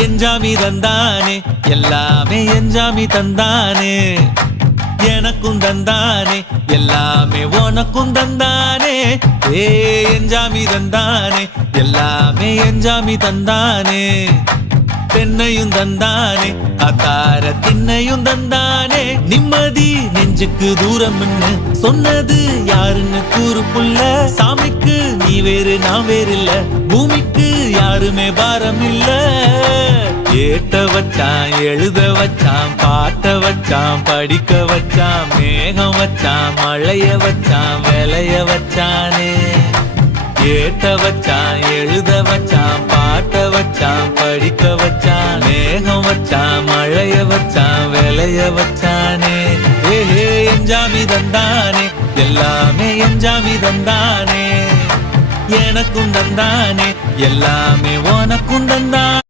எஞ்சாமி தந்தானே எல்லாமே எஞ்சாமி தந்தானே எனக்கும் தந்தானே எல்லாமே உனக்கும் தந்தானே ஏ எஞ்சாமி தந்தானே எல்லாமே எஞ்சாமி தந்தானே தென்னையும் தந்தானே அத்தார திண்ணையும் தந்தானே நிம்மதி நெஞ்சுக்கு தூரம் சொன்னது யாருன்னு கூறு புள்ள சாமிக்கு நீ வேறு நான் வேறு இல்ல பூமிக்கு யாருமே பாரம் இல்ல ஏத்த வச்சான் எழுத வச்சான் பாட்ட வச்சான் படிக்க வச்சான் மேகம் வச்சான் மழைய வச்சான் விளைய வச்சானே ஏத்த வச்சான் எழுத வச்சான் பாட்ட வச்சான் படிக்க வச்சான் மேகம் வச்சான் மழைய வச்சான் விளைய வச்சானே ஏஹே எஞ்சாமி தந்தானே எல்லாமே எஞ்சாமி தந்தானே எனக்கும் தந்தானே எல்லாமே உனக்கும் தந்தானே